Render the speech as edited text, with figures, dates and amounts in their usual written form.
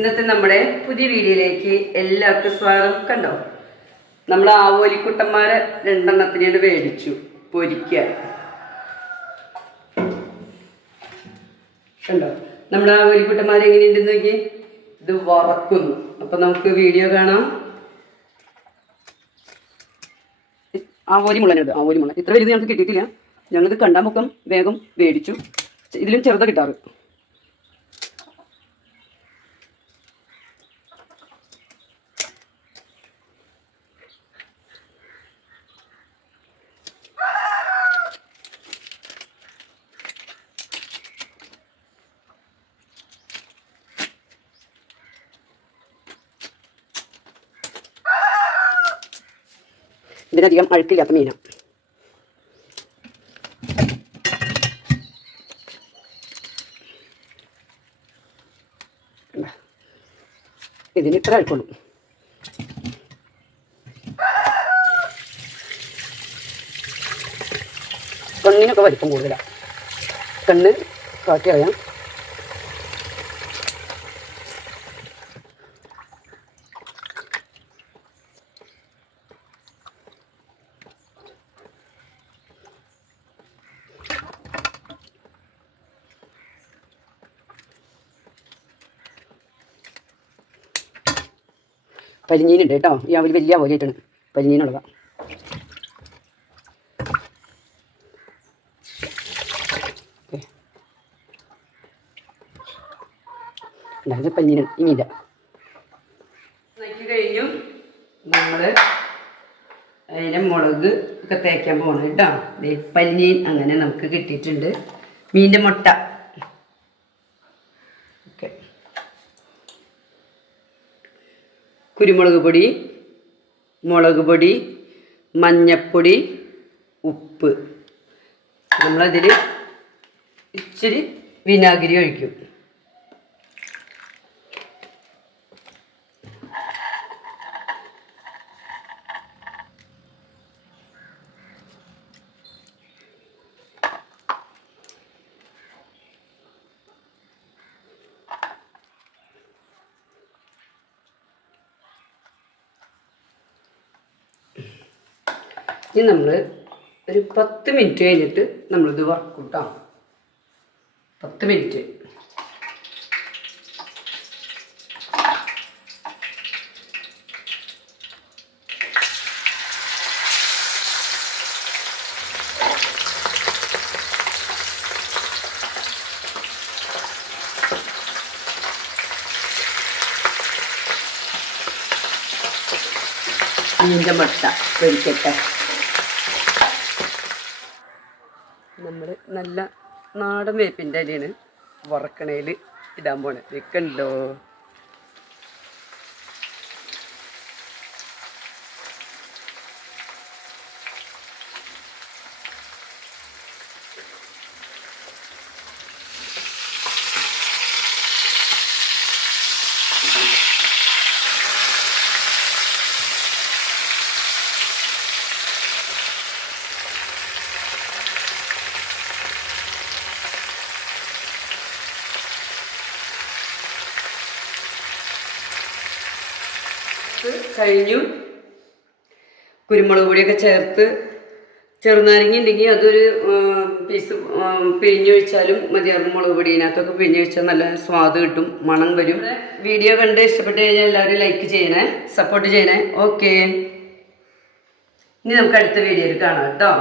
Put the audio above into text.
ഇന്നത്തെ നമ്മുടെ പുതിയ വീഡിയോയിലേക്ക് എല്ലാവർക്കും സ്വാഗതം. കണ്ടോ, നമ്മൾ ആവോലിക്കുട്ടന്മാരെ രണ്ടെണ്ണത്തിനോട് മേടിച്ചു പൊരിക്കുക. കണ്ടോ, നമ്മുടെ ആവോലിക്കുട്ടന്മാരെ എങ്ങനെയുണ്ടെന്ന് നോക്കി. ഇത് വറക്കുന്നു. അപ്പം നമുക്ക് വീഡിയോ കാണാം. ആവോലി മുളക്, ആവോലി മുളക് ഇത്ര വലുത് ഞങ്ങൾക്ക് കിട്ടിയിട്ടില്ല. ഞങ്ങളിത് കണ്ടാൽ മുക്കം വേഗം മേടിച്ചു. ഇതിലും ചെറുത കിട്ടാറ്. ഇതിനധികം അഴുക്കില്ലാത്ത മീനാണ്. ഇതിന് ഇത്ര അഴുക്കുള്ളൂ. കണ്ണിനൊക്കെ വലിപ്പം കൂടുതലാണ്. കണ്ണ് കാട്ടി അറിയാം. പലിഞ്ഞീനുണ്ട് കേട്ടോ. ഈ അവൽ വലിയ പോലെയായിട്ടാണ് പലിഞ്ഞീനുള്ളതാണ്. ഓക്കെ, പലിഞ്ഞീന് ഇനിയില്ല. നോക്കി കഴിഞ്ഞു. നമ്മൾ അതിൻ്റെ മുളക് ഒക്കെ തേക്കാൻ പോകണം കേട്ടോ. പലിഞ്ഞീൻ അങ്ങനെ നമുക്ക് കിട്ടിയിട്ടുണ്ട്. മീനിൻ്റെ മുട്ട. ഓക്കെ, കുരുമുളക് പൊടി, മുളക് പൊടി, മഞ്ഞപ്പൊടി, ഉപ്പ്. നമ്മളതിൽ ഇച്ചിരി വിനാഗിരി ഒഴിക്കും. ഇനി നമ്മൾ ഒരു 10 മിനിറ്റ് കഴിഞ്ഞിട്ട് നമ്മളിത് വറക്കും കേട്ടോ. 10 മിനിറ്റ്. മീൻ്റെ മുട്ട പൊരിക്കട്ടെ. നമ്മൾ നല്ല നാടൻ വേപ്പിൻ്റെ അരിയാണ് വറക്കണയിൽ ഇടാൻ പോണേ. വെക്കണ്ടോ? കഴിഞ്ഞു. കുരുമുളക് പൊടിയൊക്കെ ചേർത്ത്, ചെറുനാരങ്ങ ഉണ്ടെങ്കിൽ അതൊരു പീസ് പിഴിഞ്ഞൊഴിച്ചാലും മതിയാകും. മുളക് പൊടി ഇതിനകത്തൊക്കെ പിഴിഞ്ഞൊഴിച്ചാൽ നല്ല സ്വാദ് കിട്ടും, മണം വരും. വീഡിയോ കണ്ട് ഇഷ്ടപ്പെട്ട് കഴിഞ്ഞാൽ എല്ലാവരും ലൈക്ക് ചെയ്യണേ, സപ്പോർട്ട് ചെയ്യണേ. ഓക്കെ, ഇനി നമുക്ക് അടുത്ത വീഡിയോയിൽ കാണാം കേട്ടോ.